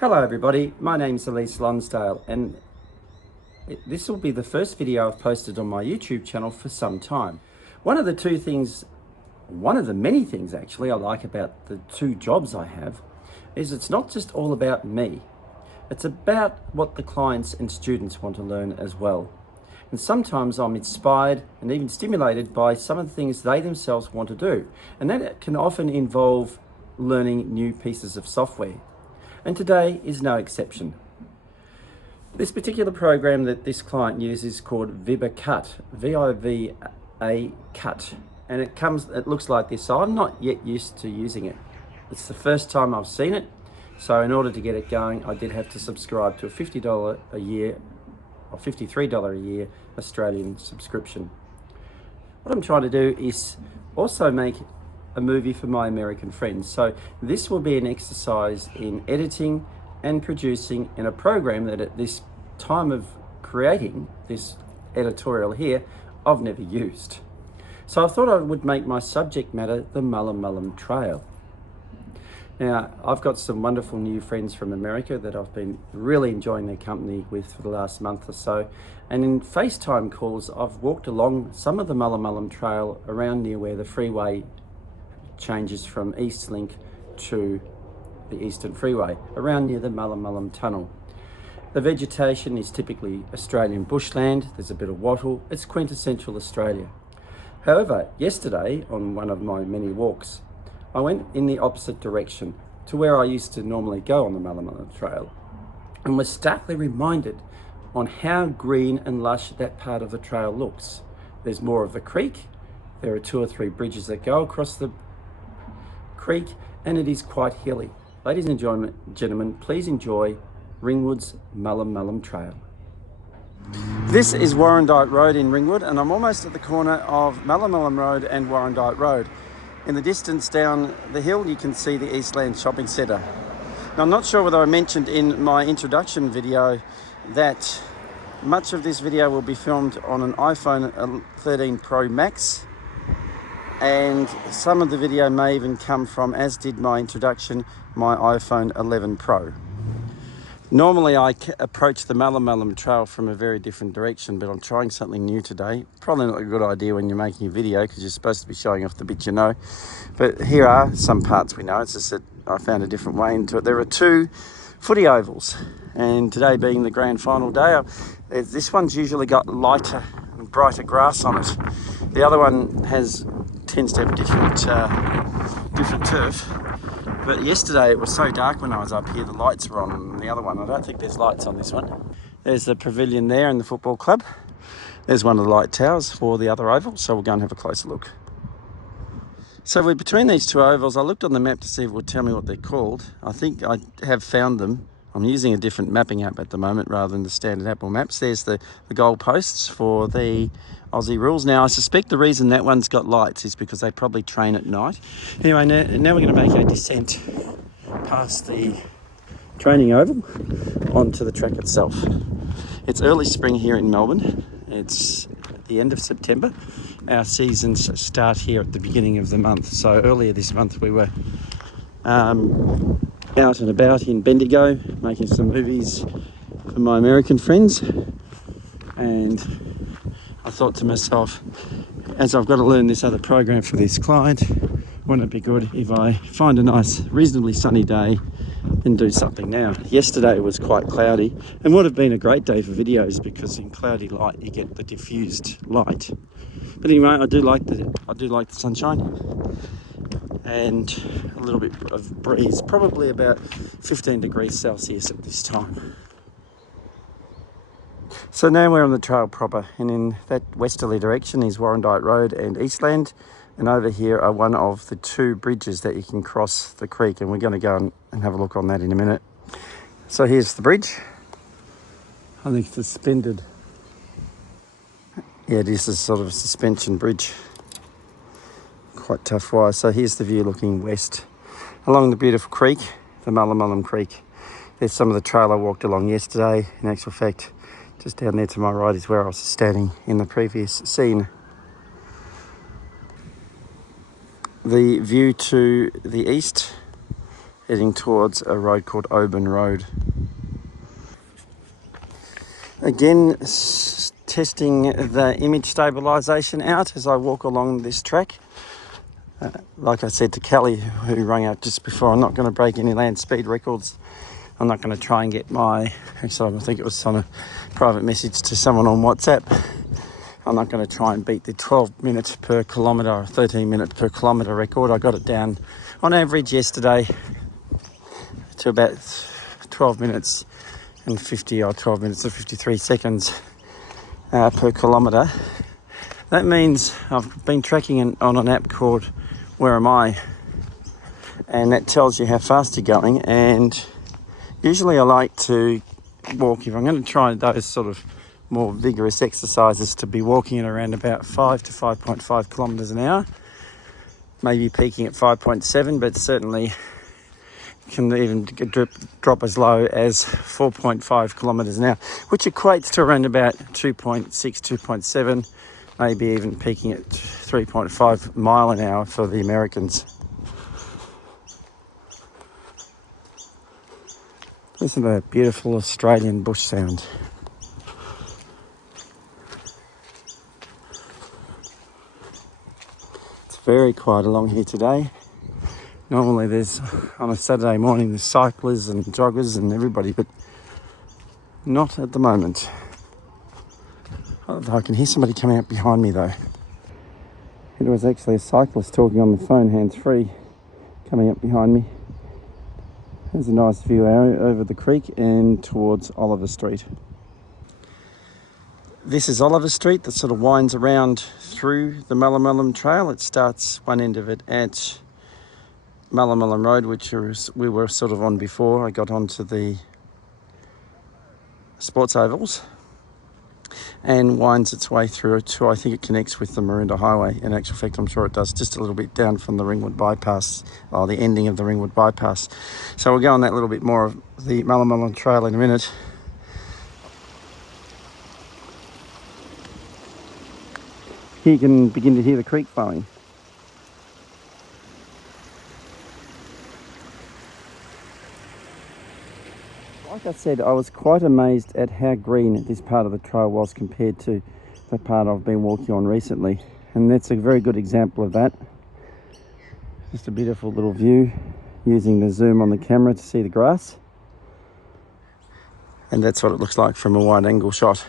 Hello everybody, my name's Elise Lonsdale and this will be the first video I've posted on my YouTube channel for some time. One of the many things actually I like about the two jobs I have is it's not just all about me. It's about what the clients and students want to learn as well. And sometimes I'm inspired and even stimulated by some of the things they themselves want to do. And that can often involve learning new pieces of software. And today is no exception. This particular program that this client uses is called VivaCut, V-I-V-A-Cut. And it looks like this. So I'm not yet used to using it. It's the first time I've seen it. So in order to get it going, I did have to subscribe to a $50 a year or $53 a year Australian subscription. What I'm trying to do is also make a movie for my American friends. So this will be an exercise in editing and producing in a program that at this time of creating this editorial here, I've never used. So I thought I would make my subject matter the Mullum Mullum Trail. Now, I've got some wonderful new friends from America that I've been really enjoying their company with for the last month or so. And in FaceTime calls, I've walked along some of the Mullum Mullum Trail around near where the freeway changes from Eastlink to the Eastern Freeway, around near the Mullum Mullum Tunnel. The vegetation is typically Australian bushland. There's a bit of wattle. It's quintessential Australia. However, yesterday on one of my many walks, I went in the opposite direction to where I used to normally go on the Mullum Mullum Trail and was starkly reminded on how green and lush that part of the trail looks. There's more of the creek. There are 2 or 3 bridges that go across the creek and it is quite hilly. Ladies and gentlemen, please enjoy Ringwood's Mullum Mullum Trail. This is Warrandyte Road in Ringwood and I'm almost at the corner of Mullum Mullum Road and Warrandyte Road. In the distance down the hill you can see the Eastland Shopping Center. Now I'm not sure whether I mentioned in my introduction video that much of this video will be filmed on an iPhone 13 Pro Max, and some of the video may even come from, as did my introduction, my iPhone 11 Pro. Normally I approach the Mullum Mullum Trail from a very different direction, but I'm trying something new today. Probably not a good idea when you're making a video because you're supposed to be showing off the bits you know. But here are some parts we know. It's just that I found a different way into it. There are 2 footy ovals, and today being the grand final day, this one's usually got lighter and brighter grass on it. The other one tends to have different turf. But yesterday it was so dark when I was up here, the lights were on, and the other one, I don't think there's lights on this one. There's the pavilion there in the football club. There's one of the light towers for the other oval, so we'll go and have a closer look. So between these 2 ovals, I looked on the map to see if it would tell me what they're called. I think I have found them. I'm using a different mapping app at the moment rather than the standard Apple Maps. There's the goal posts for the Aussie rules. Now, I suspect the reason that one's got lights is because they probably train at night. Anyway, now we're going to make a descent past the training oval onto the track itself. It's early spring here in Melbourne. It's at the end of September. Our seasons start here at the beginning of the month. So earlier this month we were out and about in Bendigo making some movies for my American friends, and I thought to myself, as I've got to learn this other program for this client, wouldn't it be good if I find a nice reasonably sunny day and do something now. Yesterday was quite cloudy and would have been a great day for videos because in cloudy light you get the diffused light. But anyway, I do like the sunshine and a little bit of breeze, probably about 15 degrees Celsius at this time. So now we're on the trail proper, and in that westerly direction is Warrandyte Road and Eastland, and over here are one of the 2 bridges that you can cross the creek, and we're going to go and have a look on that in a minute. So here's the bridge. I think it's suspended. Yeah, it is a sort of suspension bridge. Quite tough wire. So here's the view looking west along the beautiful creek, the Mullum Mullum Creek. There's some of the trail I walked along yesterday. In actual fact, just down there to my right is where I was standing in the previous scene. The view to the east heading towards a road called Oban Road. Again, testing the image stabilisation out as I walk along this track. Like I said to Kelly, who rang out just before, I'm not going to break any land speed records. I'm not going to try and get actually I think it was on a private message to someone on WhatsApp. I'm not going to try and beat the 12 minutes per kilometre or 13 minutes per kilometre record. I got it down on average yesterday to about 12 minutes and 12 minutes and 53 seconds per kilometre. That means I've been tracking on an app called Where Am I? And that tells you how fast you're going. And usually I like to walk, if I'm going to try those sort of more vigorous exercises, to be walking at around about 5 to 5.5 kilometres an hour, maybe peaking at 5.7, but certainly can even drop as low as 4.5 kilometres an hour, which equates to around about 2.6, 2.7, maybe even peaking at 3.5 mile an hour for the Americans. Listen to that beautiful Australian bush sound. It's very quiet along here today. Normally there's, on a Saturday morning, there's cyclists and joggers and everybody, but not at the moment. I can hear somebody coming up behind me though. It was actually a cyclist talking on the phone, hands-free, coming up behind me. There's a nice view over the creek and towards Oliver Street. This is Oliver Street that sort of winds around through the Mullum Mullum Trail. It starts one end of it at Mullum Mullum Road, which we were sort of on before I got onto the sports ovals, and winds its way through to, I think it connects with the Maroondah Highway. In actual fact, I'm sure it does, just a little bit down from the Ringwood bypass, or the ending of the Ringwood bypass. So we'll go on that little bit more of the Mullum Mullum Trail in a minute. Here you can begin to hear the creek flowing. Like I said, I was quite amazed at how green this part of the trail was compared to the part I've been walking on recently. And that's a very good example of that. Just a beautiful little view using the zoom on the camera to see the grass. And that's what it looks like from a wide angle shot.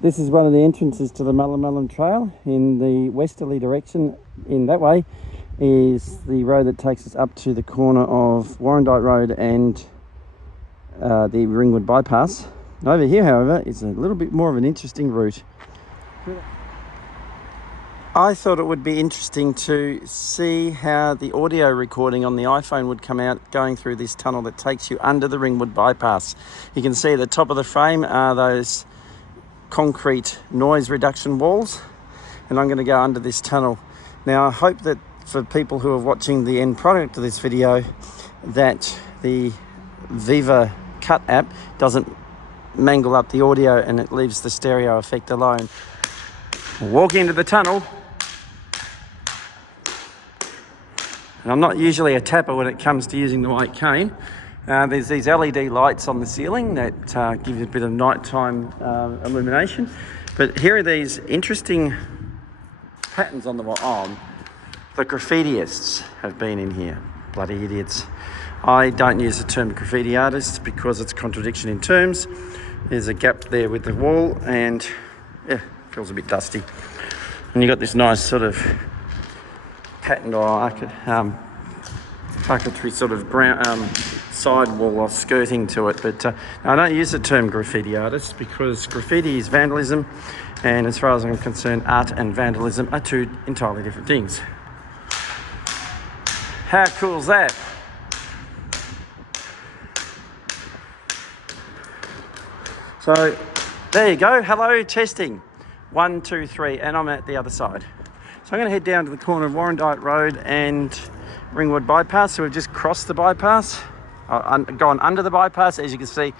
This is one of the entrances to the Mullum Mullum Trail in the westerly direction. In that way is the road that takes us up to the corner of Warrandyte Road and the Ringwood bypass. Over here, however, is a little bit more of an interesting route. I thought it would be interesting to see how the audio recording on the iPhone would come out going through this tunnel that takes you under the Ringwood bypass. You can see at the top of the frame are those concrete noise reduction walls, and I'm going to go under this tunnel. Now I hope that for people who are watching the end product of this video, that the VivaCut app doesn't mangle up the audio and it leaves the stereo effect alone. Walk into the tunnel, and I'm not usually a tapper when it comes to using the white cane. There's these LED lights on the ceiling that give you a bit of nighttime illumination. But here are these interesting patterns on the wall. The graffitiists have been in here. Bloody idiots. I don't use the term graffiti artist because it's a contradiction in terms. There's a gap there with the wall and yeah, feels a bit dusty. And you've got this nice sort of patterned or parquetry sort of brown sidewall or skirting to it, but I don't use the term graffiti artist because graffiti is vandalism, and as far as I'm concerned, art and vandalism are two entirely different things. How cool is that? So there you go. Hello, testing. 1, 2, 3, and I'm at the other side. So I'm going to head down to the corner of Warrandyte Road and Ringwood bypass. So we've just crossed the bypass, gone under the bypass. As you can see,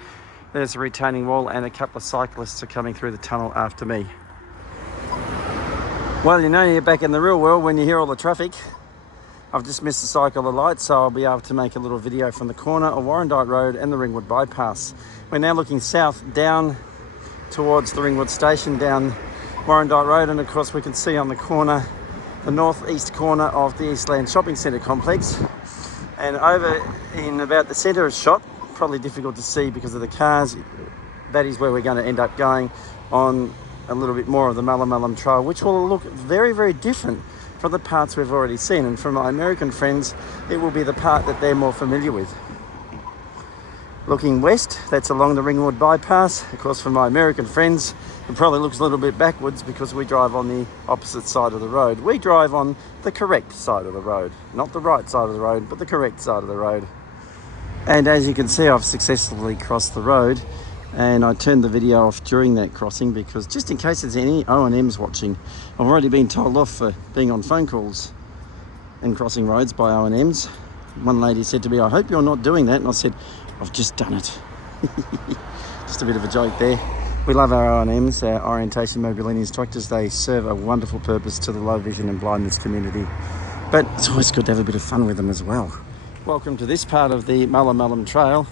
there's a retaining wall and a couple of cyclists are coming through the tunnel after me. Well, you know you're back in the real world when you hear all the traffic. I've just missed the cycle of light, so I'll be able to make a little video from the corner of Warrandyte Road and the Ringwood bypass. We're now looking south down towards the Ringwood station, down Warrandyte Road, and of course we can see on the corner, the northeast corner of the Eastland Shopping Center complex. And over in about the centre of shot, probably difficult to see because of the cars, that is where we're going to end up going on a little bit more of the Mullum Mullum Trail, which will look very, very different from the parts we've already seen. And from my American friends, it will be the part that they're more familiar with. Looking west, that's along the Ringwood bypass. Of course, for my American friends, it probably looks a little bit backwards because we drive on the opposite side of the road. We drive on the correct side of the road, not the right side of the road, but the correct side of the road. And as you can see, I've successfully crossed the road. And I turned the video off during that crossing because just in case there's any O&Ms watching, I've already been told off for being on phone calls and crossing roads by O&Ms. One lady said to me, "I hope you're not doing that." And I said, "I've just done it." Just a bit of a joke there. We love our O&Ms, our orientation mobility instructors. They serve a wonderful purpose to the low vision and blindness community. But it's always good to have a bit of fun with them as well. Welcome to this part of the Mullum Mullum Trail.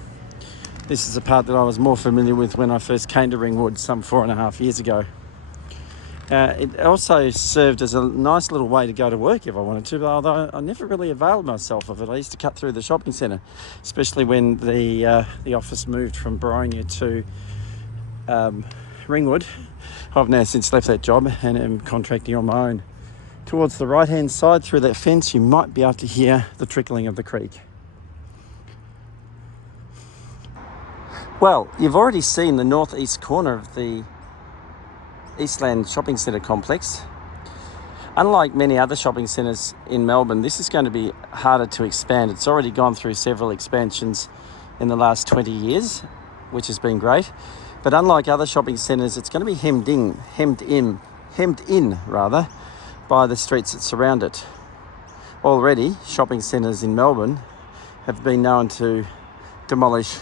This is a part that I was more familiar with when I first came to Ringwood some 4.5 years ago. It also served as a nice little way to go to work if I wanted to, although I never really availed myself of it. I used to cut through the shopping centre, especially when the office moved from Boronia to Ringwood. I've now since left that job and am contracting on my own. Towards the right-hand side through that fence, you might be able to hear the trickling of the creek. Well, you've already seen the northeast corner of the Eastland Shopping Center complex. Unlike many other shopping centres in Melbourne, this is going to be harder to expand. It's already gone through several expansions in the last 20 years, which has been great. But unlike other shopping centres, it's going to be hemmed in by the streets that surround it. Already, shopping centres in Melbourne have been known to demolish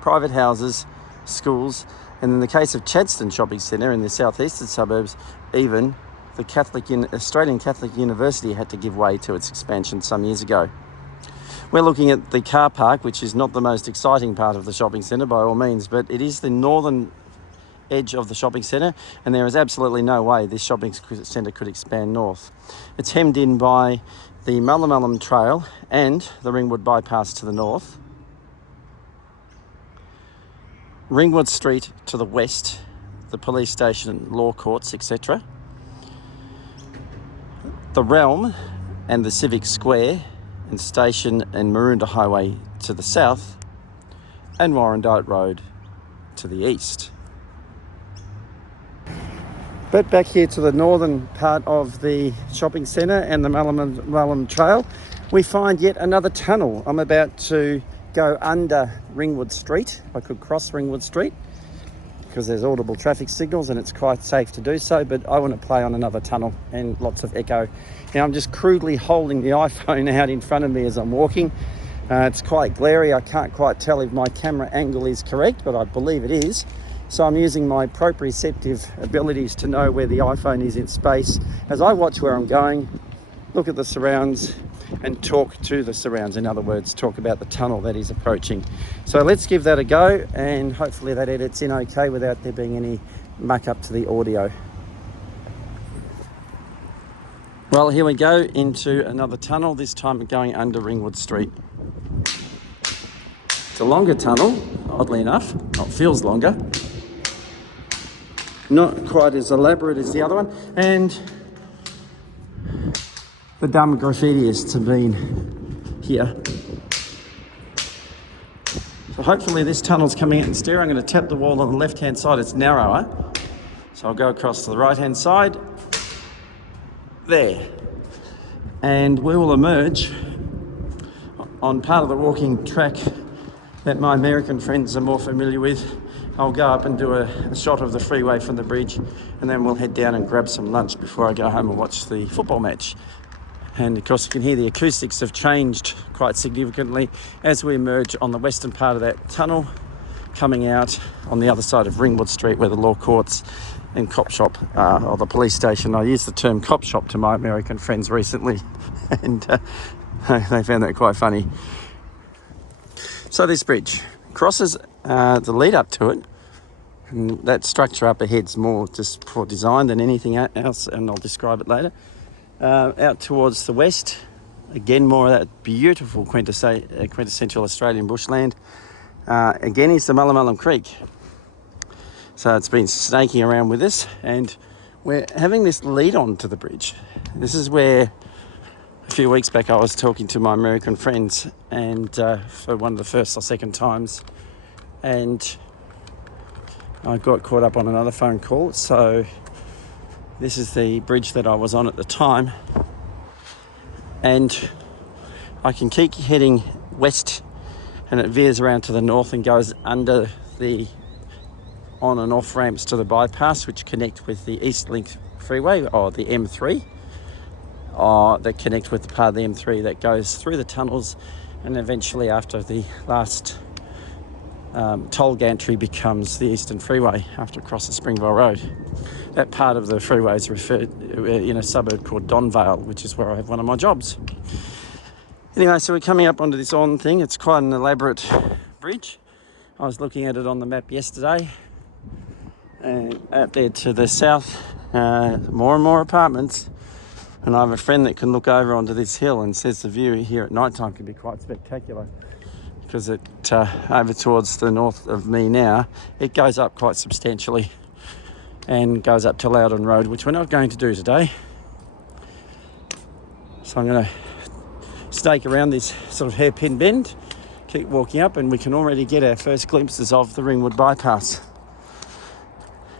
private houses, schools, and in the case of Chadstone Shopping Centre in the southeastern suburbs, even the Australian Catholic University had to give way to its expansion some years ago. We're looking at the car park, which is not the most exciting part of the shopping centre by all means, but it is the northern edge of the shopping centre, and there is absolutely no way this shopping centre could expand north. It's hemmed in by the Mullum Mullum Trail and the Ringwood bypass to the north, Ringwood Street to the west, the police station, law courts, etc. The Realm and the Civic Square and Station and Maroondah Highway to the south, and Warrandyte Road to the east. But back here to the northern part of the shopping centre and the Mullum Mullum Trail, we find yet another tunnel. I'm about to go under Ringwood Street. I could cross Ringwood Street because there's audible traffic signals and it's quite safe to do so, but I want to play on another tunnel and lots of echo. Now I'm just crudely holding the iPhone out in front of me as I'm walking. It's quite glary. I can't quite tell if my camera angle is correct, but I believe it is. So I'm using my proprioceptive abilities to know where the iPhone is in space as I watch where I'm going, look at the surrounds, and talk to the surrounds. In other words, talk about the tunnel that is approaching. So let's give that a go, and hopefully that edits in okay without there being any muck up to the audio. Well, here we go into another tunnel, this time going under Ringwood Street. It's a longer tunnel, oddly enough. Oh, it feels longer. Not quite as elaborate as the other one, and the dumb graffitiists have been here. So hopefully this tunnel's coming out in stereo. I'm going to tap the wall on the left-hand side. It's narrower. So I'll go across to the right-hand side. There. And we will emerge on part of the walking track that my American friends are more familiar with. I'll go up and do a shot of the freeway from the bridge, and then we'll head down and grab some lunch before I go home and watch the football match. And of course you can hear the acoustics have changed quite significantly as we emerge on the western part of that tunnel, coming out on the other side of Ringwood Street where the law courts and cop shop, or the police station. I used the term cop shop to my American friends recently, and they found that quite funny. So this bridge crosses the lead up to it, and that structure up ahead's more just for design than anything else, and I'll describe it later. Out towards the west, again more of that beautiful quintessential Australian bushland. Again is the Mullum Mullum Creek. So it's been snaking around with us, and we're having this lead on to the bridge. This is where a few weeks back I was talking to my American friends, and for one of the first or second times, and I got caught up on another phone call. So this is the bridge that I was on at the time, and I can keep heading west, and it veers around to the north and goes under the on and off ramps to the bypass, which connect with the Eastland freeway, or the M3, that connect with the part of the M3 that goes through the tunnels, and eventually after the last toll gantry becomes the Eastern Freeway after it crosses Springvale Road. That part of the freeway is referred in a suburb called Donvale, which is where I have one of my jobs. Anyway, so we're coming up onto this on thing. It's quite an elaborate bridge. I was looking at it on the map yesterday, and out there to the south, more and more apartments, and I have a friend that can look over onto this hill and says the view here at night time can be quite spectacular, because it over towards the north of me now, it goes up quite substantially and goes up to Loudon Road, which we're not going to do today. So I'm going to stake around this sort of hairpin bend, keep walking up, and we can already get our first glimpses of the Ringwood bypass.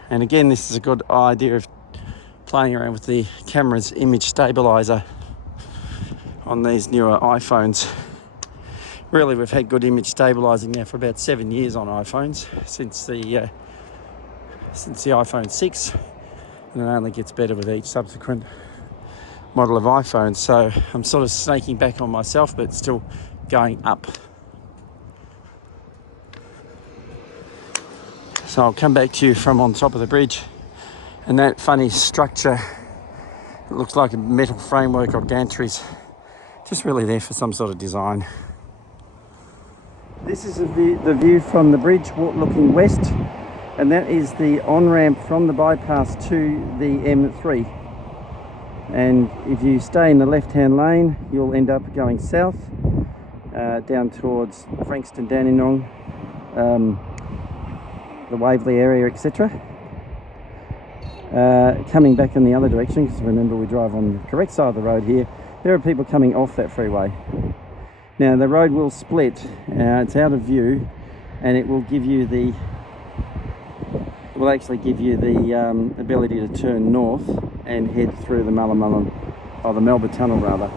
And again, this is a good idea of playing around with the camera's image stabilizer on these newer iPhones. Really, we've had good image stabilizing now for about 7 years on iPhones, since the iPhone 6, and it only gets better with each subsequent model of iPhone. So I'm sort of snaking back on myself, but still going up. So I'll come back to you from on top of the bridge, and that funny structure, it looks like a metal framework or gantries, just really there for some sort of design. This is the view from the bridge looking west, and that is the on-ramp from the bypass to the M3. And if you stay in the left-hand lane, you'll end up going south, down towards Frankston, Dandenong, the Waverley area, etc. Coming back in the other direction, because remember we drive on the correct side of the road here, there are people coming off that freeway. Now the road will split, it's out of view, and it will give you the, ability to turn north and head through the Mullum Mullum, or the Melbourne Tunnel rather.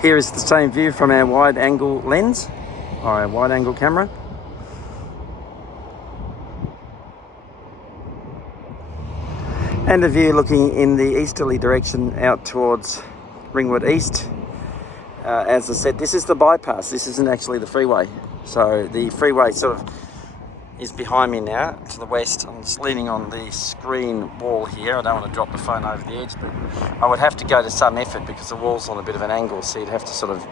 Here is the same view from our wide angle lens, or our wide angle camera. And a view looking in the easterly direction out towards Ringwood East. As I said, this is the bypass, this isn't actually the freeway. So the freeway sort of is behind me now to the west. I'm just leaning on the screen wall here. I don't want to drop the phone over the edge, but I would have to go to some effort because the wall's on a bit of an angle, so you'd have to sort of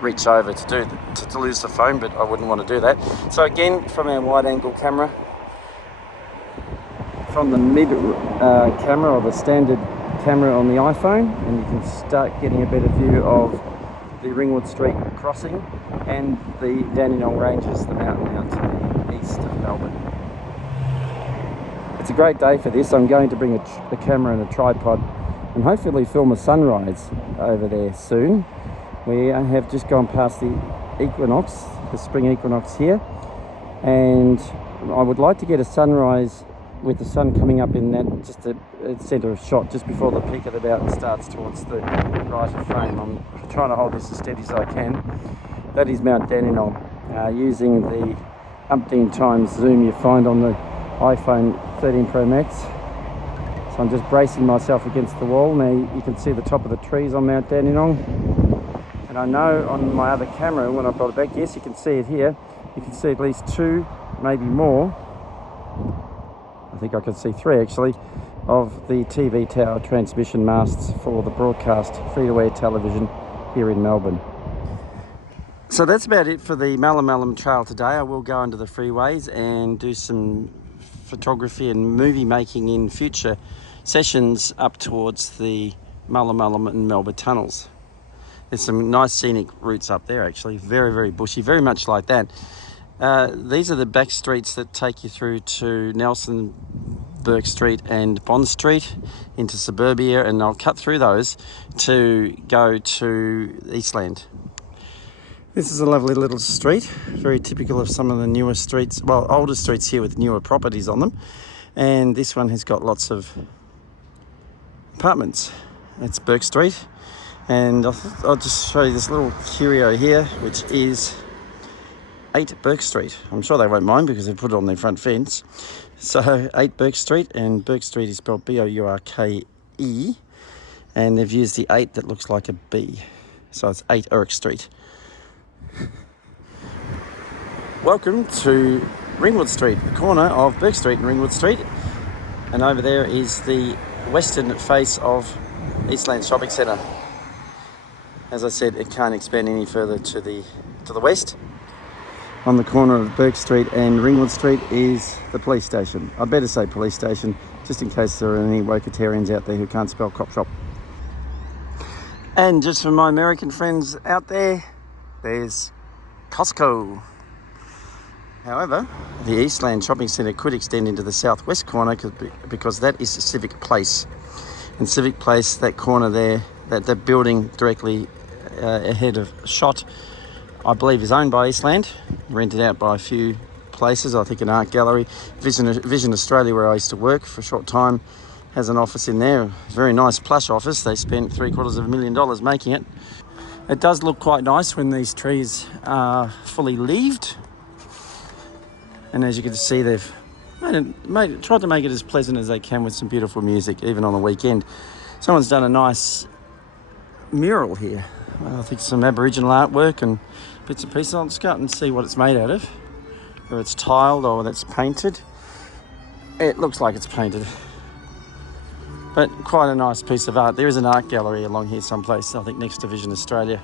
reach over to lose the phone, but I wouldn't want to do that. So again, from our wide angle camera, from the mid camera, or the standard camera on the iPhone, and you can start getting a better view of the Ringwood Street crossing and the Dandenong Ranges, the mountain out to the east of Melbourne. It's a great day for this. I'm going to bring a camera and a tripod and hopefully film a sunrise over there soon. We have just gone past the equinox, the spring equinox here, and I would like to get a sunrise with the sun coming up in that just a centre of shot just before the peak of the mountain starts towards the right of frame. I'm trying to hold this as steady as I can. That is Mount Dandenong, using the umpteen times zoom you find on the iPhone 13 Pro Max. So I'm just bracing myself against the wall. Now you can see the top of the trees on Mount Dandenong, and I know on my other camera when I brought it back, yes, you can see it here, you can see at least two, maybe more I think I can see 3 actually, of the TV tower transmission masts for the broadcast free-to-air television here in Melbourne. So that's about it for the Mullum Mullum Trail today. I will go into the freeways and do some photography and movie making in future sessions up towards the Mullum Mullum and Melbourne tunnels. There's some nice scenic routes up there actually, very, very bushy, very much like that. These are the back streets that take you through to Nelson, Burke Street and Bond Street into suburbia, and I'll cut through those to go to Eastland. This is a lovely little street, very typical of some of the newer streets, well, older streets here with newer properties on them. And this one has got lots of apartments. That's Burke Street. And I'll just show you this little curio here, which is 8 Burke Street. I'm sure they won't mind because they've put it on their front fence. So 8 Burke Street, and Burke Street is spelled B-O-U-R-K-E. And they've used the 8 that looks like a B. So it's 8 Burke Street. Welcome to Ringwood Street, the corner of Burke Street and Ringwood Street, and over there is the western face of Eastland Shopping Center. As I said, it can't expand any further to the west. On the corner of Burke Street and Ringwood Street is the police station. I better say police station, just in case there are any Wokatarians out there who can't spell cop shop. And just for my American friends out there, there's Costco. However, the Eastland Shopping Center could extend into the southwest corner because that is Civic Place. And Civic Place, that corner there, that building directly ahead of Shot, I believe is owned by Eastland, rented out by a few places, I think an art gallery. Vision Australia, where I used to work for a short time, has an office in there, a very nice plush office. They spent $750,000 making it. It does look quite nice when these trees are fully leaved. And as you can see, they've tried to make it as pleasant as they can with some beautiful music, even on the weekend. Someone's done a nice mural here. I think some Aboriginal artwork and bits and pieces. I'll just go out and see what it's made out of. Whether it's tiled or whether it's painted. It looks like it's painted. But quite a nice piece of art. There is an art gallery along here someplace, I think next to Vision Australia.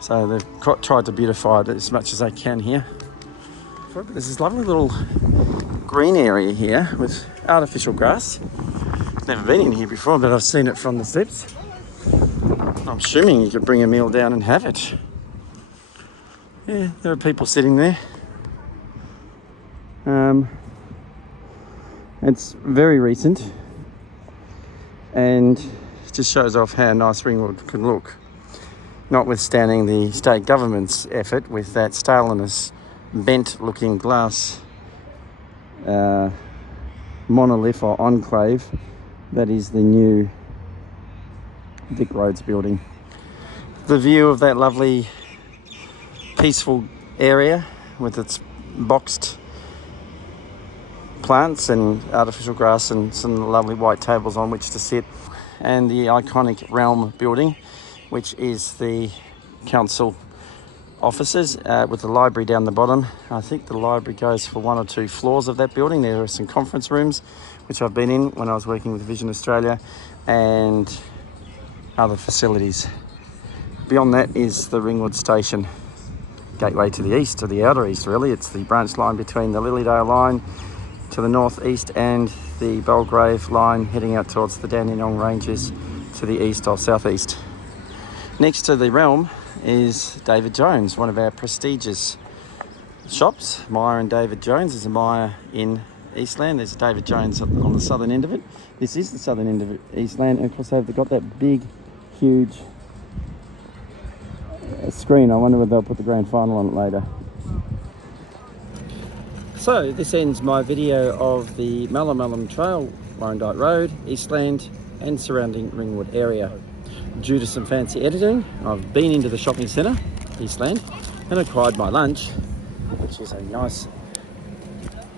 So they've tried to beautify it as much as they can here. There's this lovely little green area here with artificial grass. I've never been in here before, but I've seen it from the steps. I'm assuming you could bring a meal down and have it. Yeah, there are people sitting there. It's very recent. And it just shows off how nice Ringwood can look. Notwithstanding the state government's effort with that staleness, bent looking glass monolith or enclave that is the new Vic Roads building. The view of that lovely peaceful area with its boxed plants and artificial grass and some lovely white tables on which to sit, and the iconic Realm building, which is the council offices with the library down the bottom. I think the library goes for 1 or 2 floors of that building. There are some conference rooms which I've been in when I was working with Vision Australia, and other facilities. Beyond that is the Ringwood station, gateway to the east, to the outer east really. It's the branch line between the Lilydale line to the northeast and the Belgrave line heading out towards the Dandenong Ranges to the east or southeast. Next to the Realm is David Jones, one of our prestigious shops. Myer and David Jones. There's a Myer in Eastland. There's a David Jones on the southern end of it. This is the southern end of Eastland, and of course they've got that big, huge screen. I wonder whether they'll put the grand final on it later. So this ends my video of the Mullum Mullum Trail, Warrandyte Road, Eastland and surrounding Ringwood area. Due to some fancy editing, I've been into the shopping centre, Eastland, and acquired my lunch, which is a nice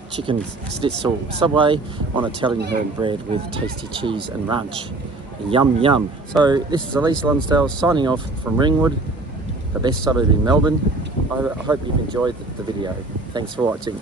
chicken schnitzel Subway on Italian herb bread with tasty cheese and ranch. Yum yum. So this is Elise Lonsdale signing off from Ringwood, the best suburb in Melbourne. I hope you've enjoyed the video. Thanks for watching.